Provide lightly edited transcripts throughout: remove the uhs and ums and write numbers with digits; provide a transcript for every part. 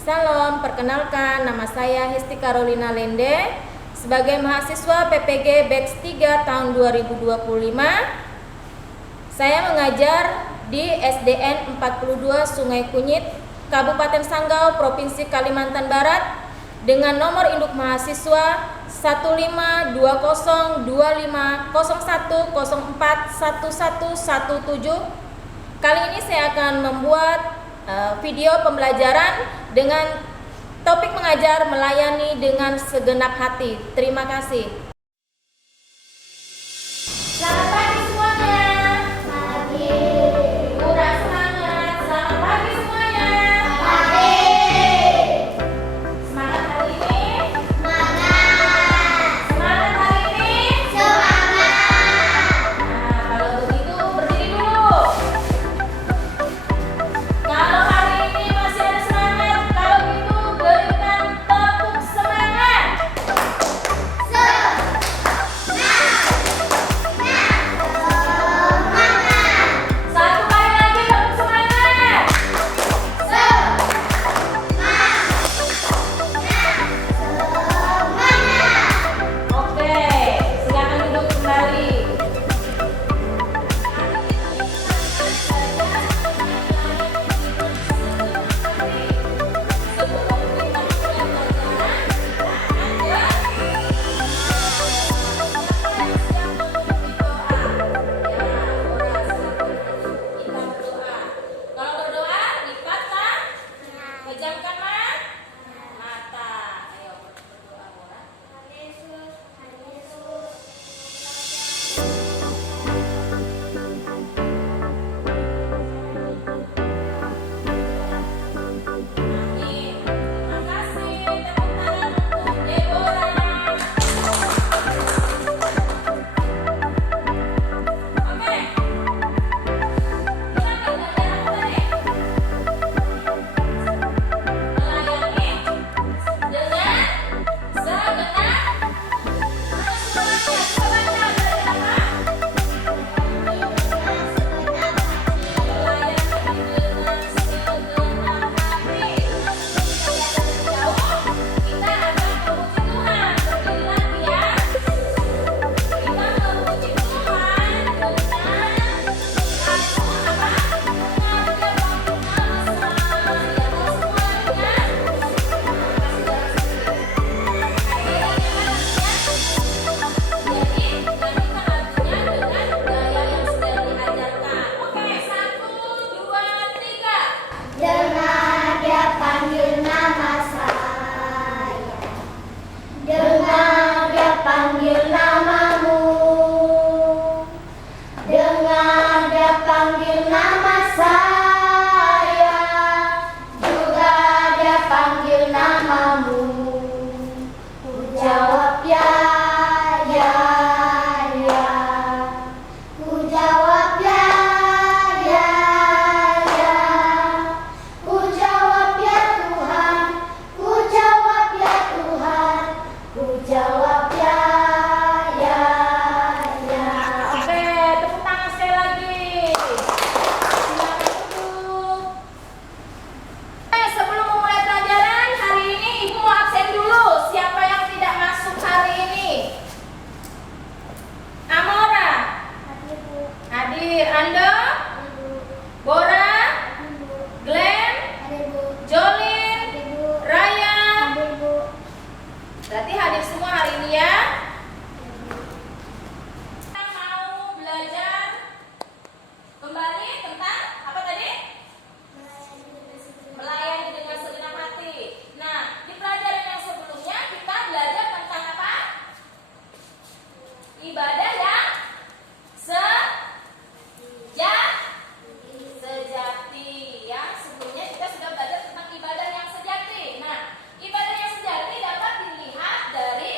Salam, perkenalkan nama saya Hesti Carolina Lende sebagai mahasiswa PPG Batch 3 tahun 2025. Saya mengajar di SDN 42 Sungai Kunyit, Kabupaten Sanggau, Provinsi Kalimantan Barat dengan nomor induk mahasiswa 152505041041117. Kali ini saya akan membuat video pembelajaran dengan topik mengajar melayani dengan segenap hati. Terima kasih. Selamat pagi semuanya. Pagi. Udah semangat. Selamat pagi semuanya. Pagi. Semangat hari ini. Semangat. Semangat hari ini. Semangat. Nah, kalau begitu berdiri dulu. Kalau hari ini masih ada semangat, kalau gitu berikan tepuk semangat. Satu kali lagi tepuk semangat. Oke, silakan duduk kembali. Kalau berdoa dipatah, pejamkan mata. Ayo berdoa, Bora. Amin. Terima kasih. Tepuk tangan untuk Deborah. Oke. Kita akan belajar apa tadi? Melayani dengan segenap. Semuanya, coba baca belajar apa? Melayani dengan segenap hati. Jauh, kita akan memuji Tuhan. Berdiri lagi ya. Kita memuji Tuhan dengan lagu apa? Mengajak waktu masa. Ya tahu semuanya. Kasih jarak sedikit. Jadi, gantikan lagunya dengan gaya yang sudah diajarkan. Oke, 1, 2, 3. Dengar dia panggil nama saya, dengar dia panggil namamu, dengar dia panggil nama saya, juga dia panggil namamu. Ku jawab ya, ya, ya. Ku jawab ya, ya, ya. Ku jawab ya Tuhan, ku jawab ya Tuhan, ku jawab ya, ya, ya. Oke, tepuk tangan sekali lagi. Silakan duduk. Sebelum memulai pelajaran hari ini, Ibu mau absen dulu. Siapa yang tidak masuk hari ini? Amora, hadir. Ando, Bora, Glenn, Jolin, Raya. Berarti hadir semua hari ini ya. Kita mau belajar kembali tentang apa tadi? Melayani dengan segenap hati. Nah, di pelajaran yang sebelumnya kita belajar tentang apa? Ibadah yang sejati. Ya, sebelumnya kita sudah belajar tentang ibadah yang sejati. Nah, ibadah yang sejati dapat dilihat dari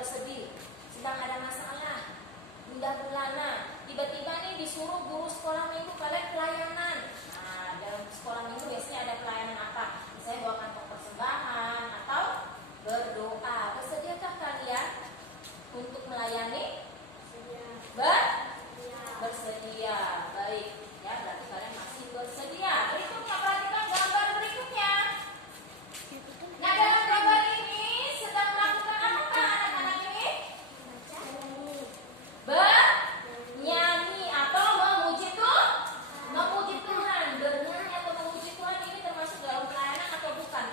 bersedih, sedang ada masalah, gundah gulana, tiba-tiba nih disuruh guru sekolah minggu kalian pelayanan. Nah, dalam sekolah minggu biasanya ada pelayanan apa? Misalnya bawa kantong persembahan atau berdoa. Bersediakah kalian untuk melayani? Bersedia. Baik, ya berarti kalian masih bersedia. Berikutnya perhatikan gambar berikutnya. Nah, dalam gambar ini sedang melakukan apa anak-anak ini? Bernyanyi atau memuji Tuhan. Memuji Tuhan. Bernyanyi atau memuji Tuhan ini termasuk dalam pelayanan atau bukan?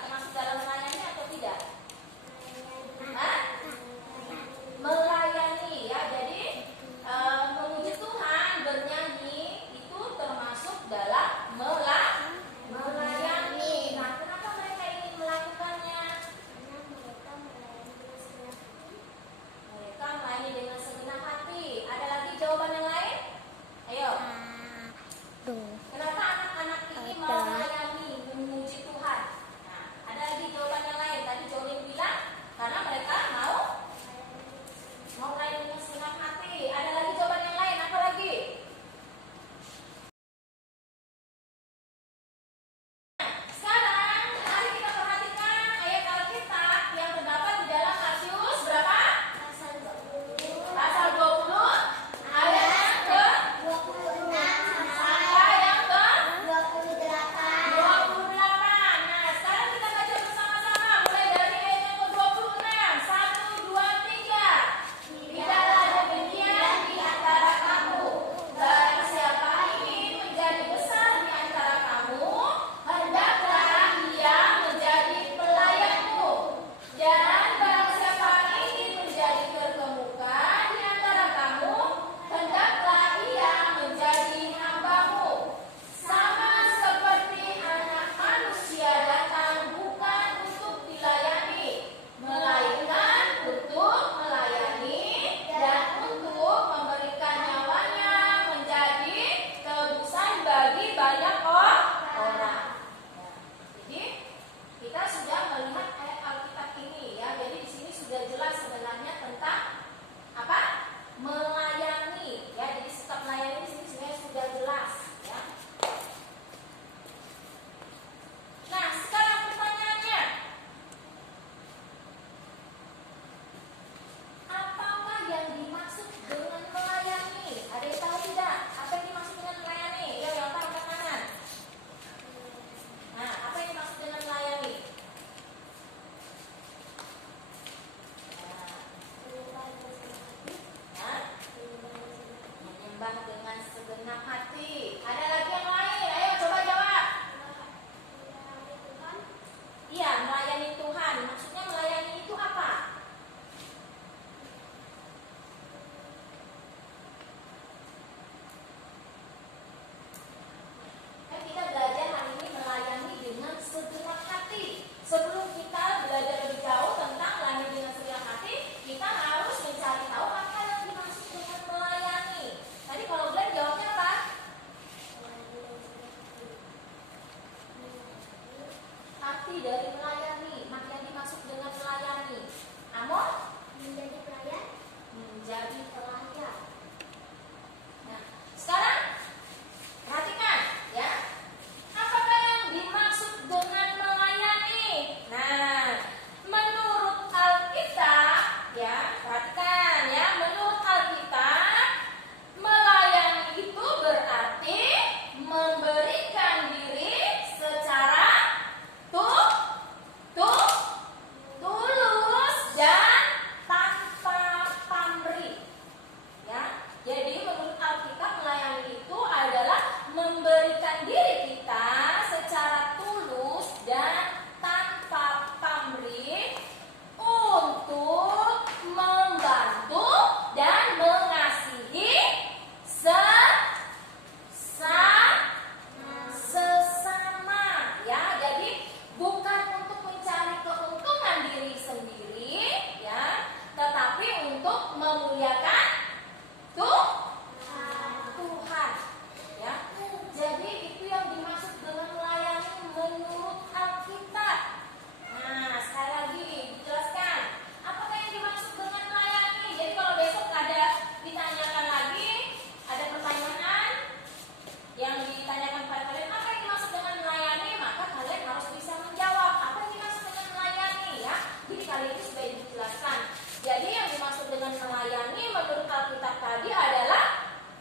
sekaligus sudah Ibu jelaskan. Jadi yang dimaksud dengan melayani menurut Alkitab tadi adalah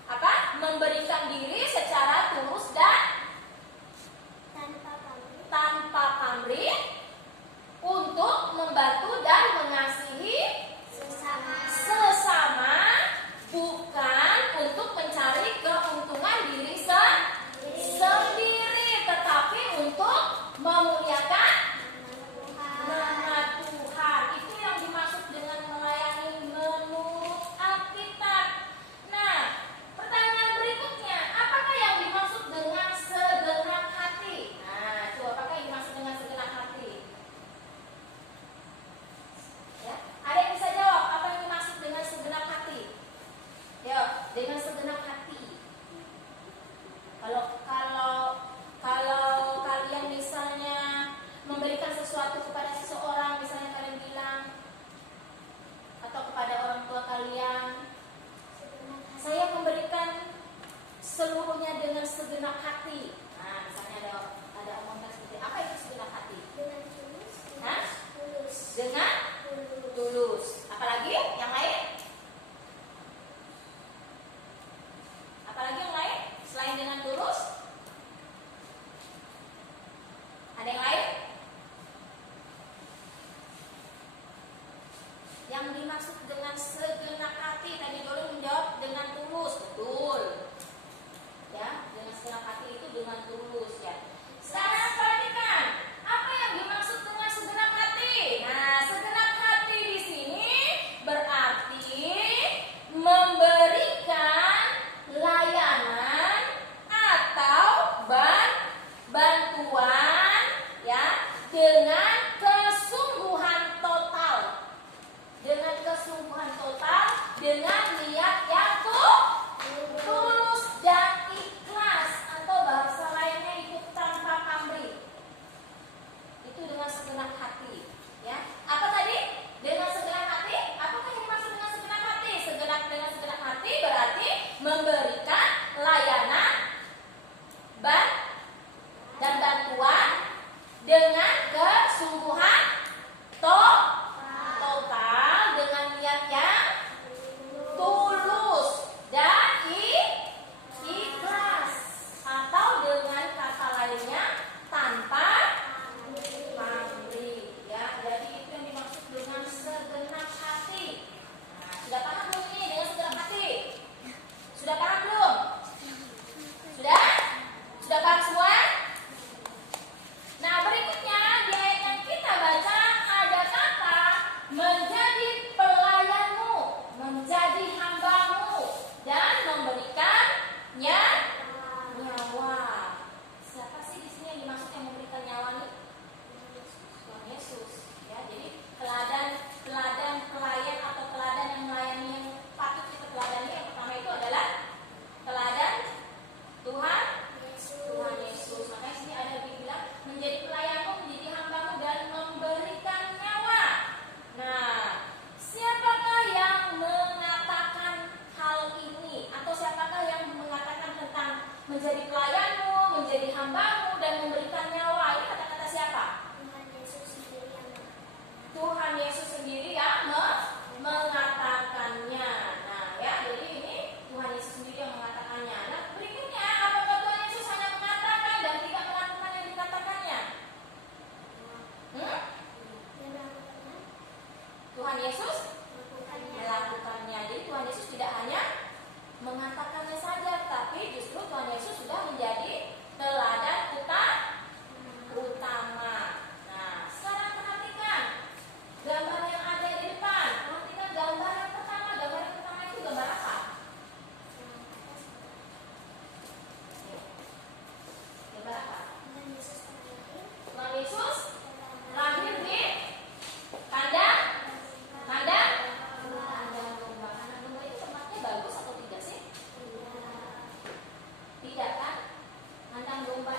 apa? Memberikan diri secara tulus dan tanpa pamrih untuk membantu dan mengasihi sesama, bukan untuk mencari keuntungan diri sendiri, tetapi untuk memuliakan nama Tuhan. Itu yang dimaksud dengan melayani menurut Alkitab. Nah, pertanyaan berikutnya, apakah yang dimaksud dengan segenap hati? Nah, itu apakah yang dimaksud dengan segenap hati? Ya, ada yang bisa jawab apa yang dimaksud dengan segenap hati? Ya, dengan segenap hati. Kalau kalian misalnya memberikan sesuatu kepada seseorang, misalnya kalian bilang atau kepada orang tua kalian, saya memberikan seluruhnya dengan segenap hati. Nah, misalnya ada omongan seperti apa itu segenap hati? Dengan tulus. Hah? Tulus. Dengan tulus. Apalagi yang lain? Apalagi yang lain selain dengan tulus? Ada yang lain? Yang dimaksud dengan segenap hati tadi dulu menjawab dengan tulus, betul. Ya, dengan segenap hati itu dengan tulus ya. Sekarang perhatikan, apa yang dimaksud dengan segenap hati? Nah, segenap hati di sini berarti memberikan layanan atau bantuan ya dengan kesungguhan total. Dengan kesungguhan total, dengan niat yang tulus dan ikhlas, atau bahasa lainnya itu tanpa pamrih. Itu dengan segenap hati, ya. Apa tadi? Dengan segenap hati? Apakah yang dimaksud dengan segenap hati? Dengan segenap hati berarti memberikan layanan dan bantuan dengan kesungguhan total, dengan niat yang tulus dan ikhlas, atau dengan kata lainnya tanpa pamrih ya. Jadi itu yang dimaksud dengan segenap hati. Nah, sudah paham belum ini dengan segenap hati? Sudah paham belum? Sudah? Sudah paham semua? Nah, berikutnya di ayat yang kita baca ada kata menjadi pelayanmu, menjadi hambamu, dan memberikannya nyawa. Siapa sih di sini yang dimaksud yang memberikan nyawa nih? Tuhan Yesus. Ya, jadi teladan pelayan atau teladan yang melayani yang patut kita teladani yang pertama itu adalah teladan Tuhan Yesus. Makanya sini ada dibilang menjadi pelayanmu, menjadi hambamu, dan memberikan nyawa. Nah, siapakah yang mengatakan hal ini? Atau siapakah yang mengatakan tentang menjadi pelayanmu, menjadi hambamu, dan memberikan nyawa? Ini kata-kata siapa? Tuhan Yesus sendiri yang mengatakannya. Nah, ya, jadi ini Tuhan Yesus sendiri yang mengatakannya. Nah, berikutnya, apakah Tuhan Yesus hanya mengatakan dan tidak melakukan yang dikatakannya? Tuhan Yesus melakukannya. Jadi Tuhan Yesus tidak hanya mengatakannya saja, tapi justru Tuhan Yesus sudah menjadi teladan utama. Nah, sekarang perhatikan gambar yang ada di depan. Perhatikan gambar yang pertama. Gambar yang pertama itu gambar apa? Gambar apa? Tuhan Yesus lahir di kandang domba. Kandang domba itu tempatnya bagus atau tidak sih? Tidak kan? Kandang domba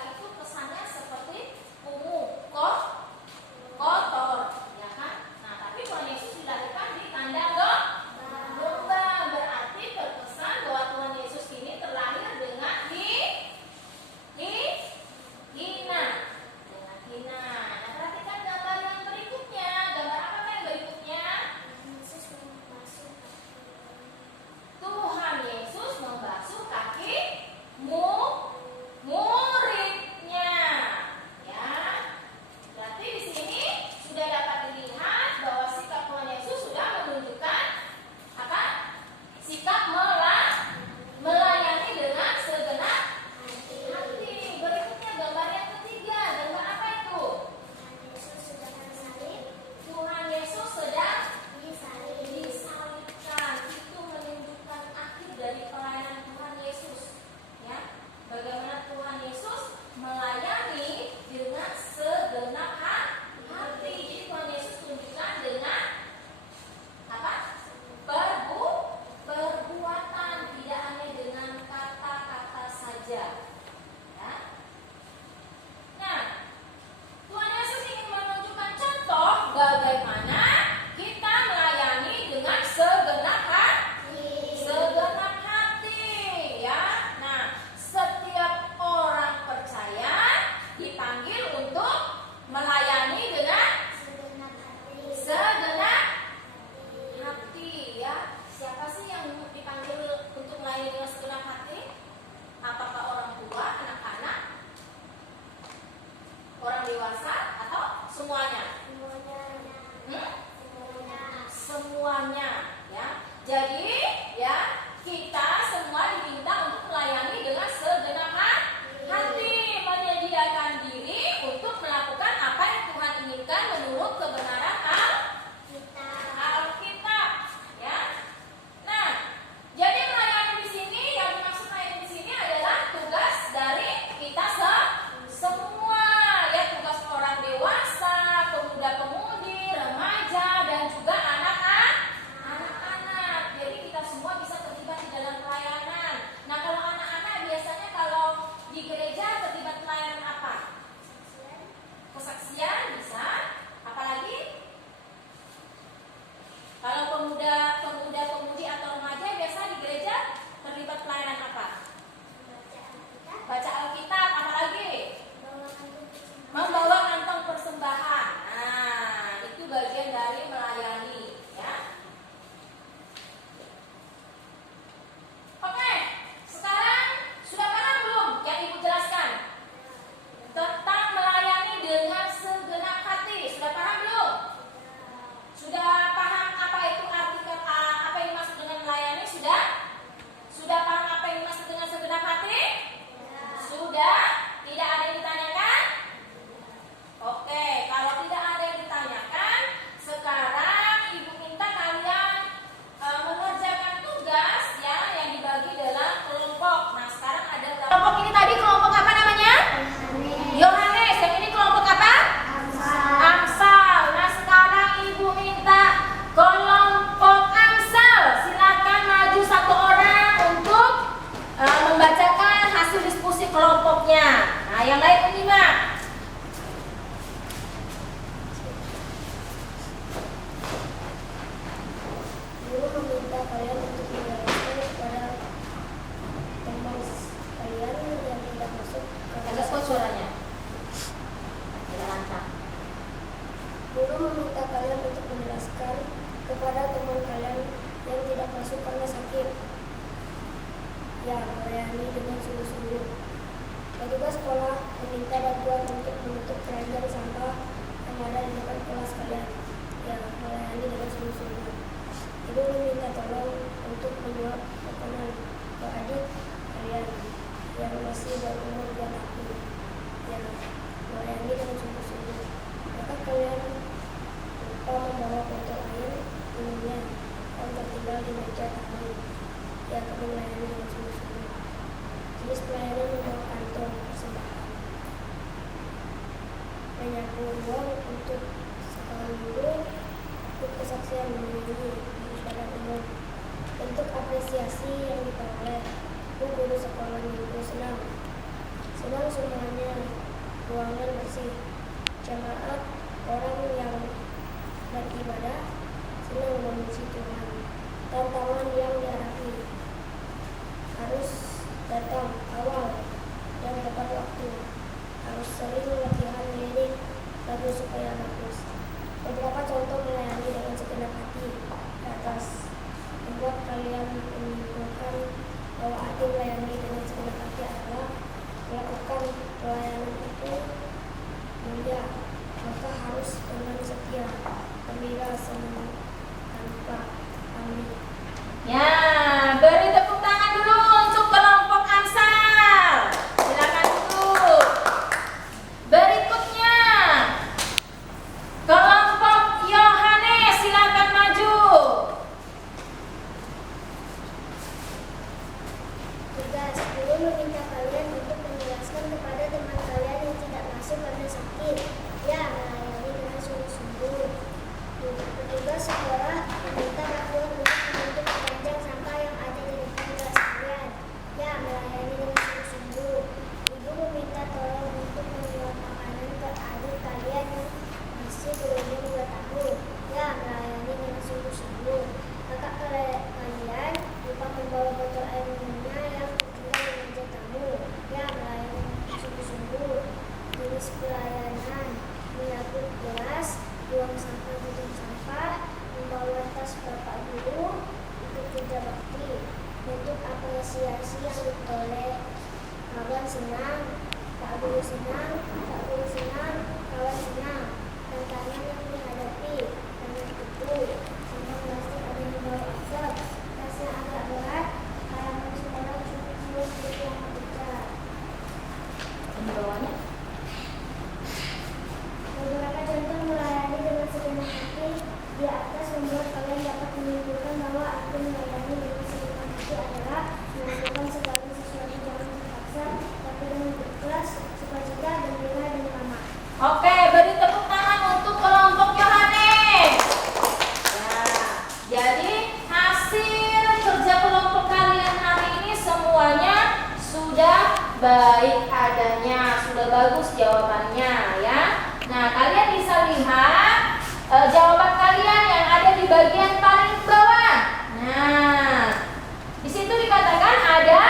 kalian untuk menjelaskan kepada teman kalian yang tidak masuk ke Agak kuat suaranya. Tidak lantang. Guru meminta kalian untuk menjelaskan kepada teman kalian yang tidak masuk karena sakit. Ya, melayani dengan sungguh-sungguh. Petugas sekolah meminta bantuan untuk menutup keranjang sampah yang ada di depan kelas kalian. Ya, melayani dengan sungguh-sungguh. Ibu meminta tolong untuk menyuap makanan ke adik kalian yang masih berumur 2 tahun. Ya, melayani dengan sungguh-sungguh. Maka kalian lupa membawa botol air minumnya yang tertinggal di meja tamu. Ya, kami melayani dengan sungguh-sungguh. Jenis pelayanan membawa kantong persembahan. Menyapu uang untuk sekolah guru, untuk kesaksian menyanyi di badan umum. Bentuk apresiasi yang diperoleh, guru sekolah minggu senang semuanya, ruangan bersih, jemaat orang yang beribadah senang memuji Tuhan. Tantangan yang dihadapi harus datang awal dan tepat waktu, harus sering latihan lirik lagu supaya bagus. Beberapa contoh melayani dengan segenap hati di atas membuat kalian menyimpulkan bahwa arti melayani dengan segenap hati adalah melakukan pelayanan itu mulia, maka harus dengan setia, gembira, senang, tanpa pamrih. Ya, beri tepuk tangan dulu untuk kelompok Amsal. Silakan duduk. Berikutnya kelompok Yohanes, silakan maju. Tugas guru meminta kalian untuk menjelaskan kepada teman kalian yang tidak masuk karena sakit. Ya, melayani dengan sungguh-sungguh. Petugas sekolah meminta bantuan untuk menutup keranjang sampah yang ada di depan kelas kalian. Ya, melayani dengan sungguh-sungguh. Ibu meminta tolong untuk menyuap makanan ke adik kalian yang masih berumur 2 tahun. Ya, melayani dengan sungguh-sungguh. Kakak kalian lupa membawa botol air minumnya yang tertinggal di meja tamu. Ya, melayani dengan sungguh-sungguh. Jenis pelayanan menyapu kelas, buang sampah, tutup sampah, membawa tas bapak guru, ikut kerja bakti. Bentuk apresiasi yang ditolak, kawan senang, pak guru senang, pak guru senang, kawan senang. Tantangan yang dihadapi, tangan itu, sampah plastik ada di bawah atap, tasnya agak berat, halaman sekolah cukup sedikit yang besar. Ini bawahnya. Beberapa contoh melayani dengan segenap hati di atas membuat kalian dapat menyimpulkan bahwa arti melayani dengan segenap hati adalah melakukan segala sesuatu jangan terpaksa, tapi dengan ikhlas, sukacita, gembira, dan ramah. Oke, beri tepuk tangan untuk kelompok Yohanes. Ya, jadi hasil kerja kelompok kalian hari ini semuanya sudah baik adanya, sudah bagus jawabannya ya. Nah, kalian bisa lihat jawaban kalian yang ada di bagian paling bawah. Nah, di situ dikatakan ada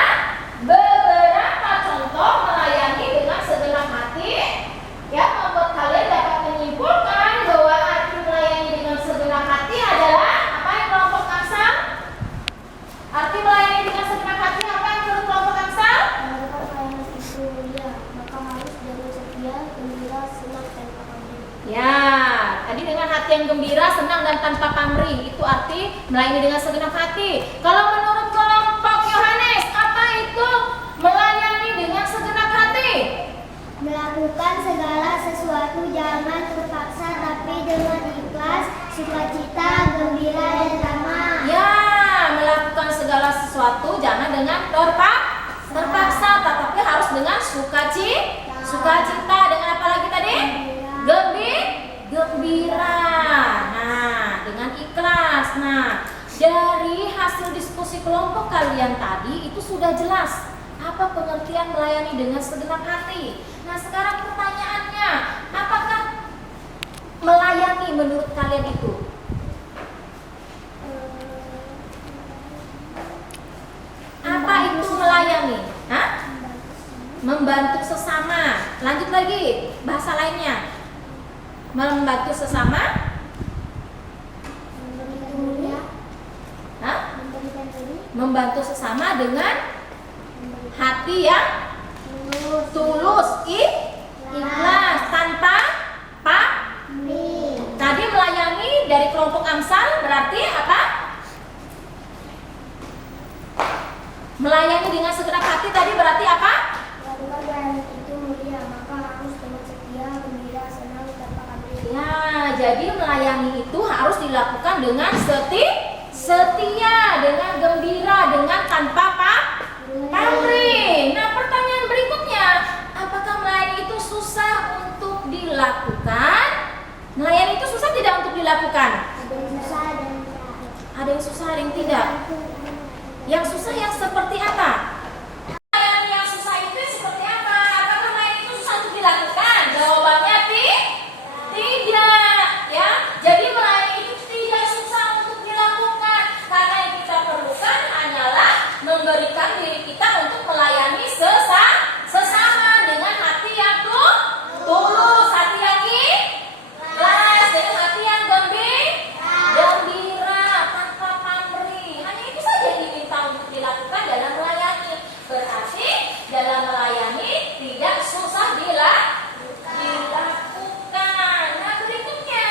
beberapa contoh melayani dengan segenap hati yang membuat kalian dapat menyimpulkan bahwa arti melayani dengan segenap hati adalah apa yang kelompok Amsal? Arti melayani dengan segenap hati apa yang menurut kelompok Amsal? Melakukan pelayanan itu mulia, maka harus dengan setia, gembira, senang, tanpa pamrih. Ya, tadi dengan hati yang gembira, senang dan tanpa pamrih, itu arti melayani dengan segenap hati. Kalau menurut kelompok Yohanes, apa itu melayani dengan segenap hati? Melakukan segala sesuatu jangan terpaksa, tapi dengan ikhlas, sukacita, gembira, dan ramah. Ya, melakukan segala sesuatu jangan dengan terpaksa, tetapi harus dengan sukacita, dengan apa lagi tadi? Gembira. Nah, dengan ikhlas. Nah, dari hasil diskusi kelompok kalian tadi itu sudah jelas apa pengertian melayani dengan segenap hati. Nah, sekarang pertanyaannya, apakah melayani menurut kalian itu? sesama? Hah? Membantu sesama dengan hati yang tulus, ikhlas, tanpa tadi melayani dari kelompok Amsal berarti apa? Melayani dengan segenap hati tadi berarti apa? itu mulia, maka harus dengan setia, gembira, senang, tanpa pamrih. Ya, jadi melayani itu harus dilakukan dengan setia, dengan gembira, dengan tanpa pamrih. Nah, pertanyaan berikutnya, apakah melayani itu susah untuk dilakukan? Melayani itu susah tidak untuk dilakukan? Ada yang susah dan tidak. Ada yang susah, ada yang tidak. Yang susah yang seperti apa? Yang susah itu seperti apa? Apakah melayani itu susah untuk dilakukan? Jawabannya tidak, ya. Jadi melayani itu tidak susah untuk dilakukan, karena yang kita perlukan hanyalah memberikan diri kita untuk melayani sesama dengan hati yang tulus, hati yang ikhlas, dengan hati yang gembira, tanpa pamrih. Hanya itu saja yang diminta untuk dilakukan dalam melayani. Berarti dalam melayani tidak susah dilakukan. Nah, berikutnya,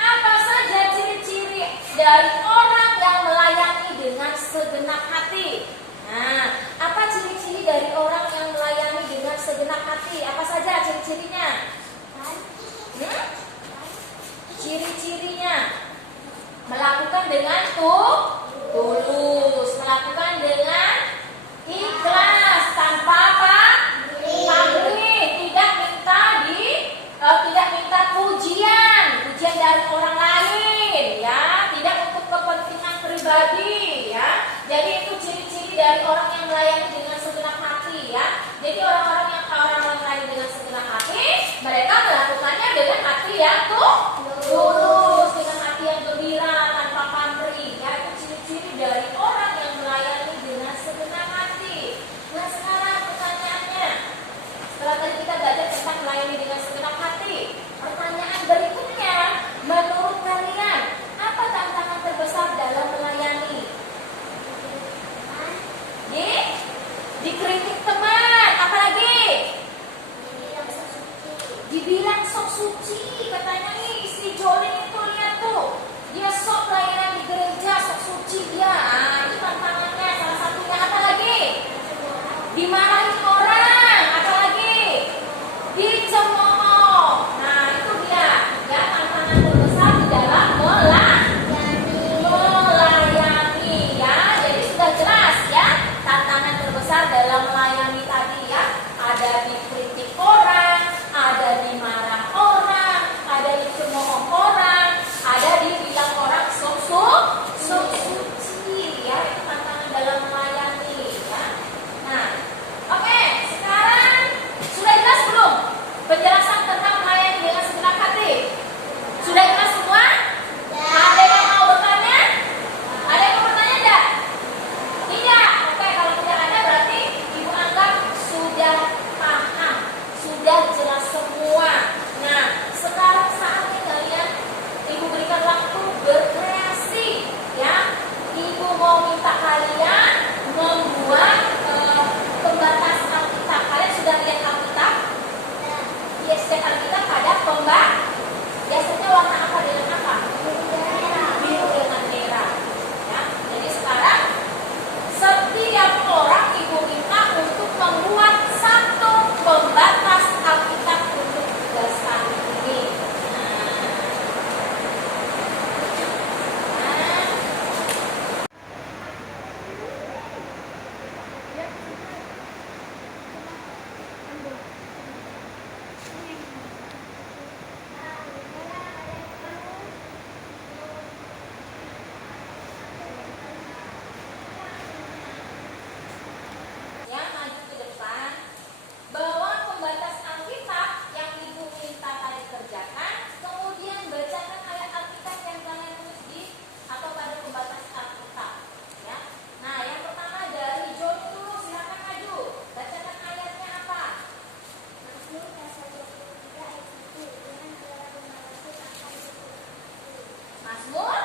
apa saja ciri-ciri dari orang yang melayani dengan segenap hati? Nah, apa ciri-ciri dari orang yang melayani dengan segenap hati? Apa saja ciri-cirinya? Ciri-cirinya melakukan dengan tulus, melakukan dengan ikhlas, tanpa pamrih, tidak minta pujian dari orang lain, ya, tidak untuk kepentingan pribadi, ya. Jadi itu ciri-ciri dari orang yang melayani dengan segenap hati, ya. Jadi orang yang melayani dengan segenap hati, mereka melakukannya dengan hati yang tulus, dengan hati yang gembira, tanpa pamrih, ya. Itu Mazmur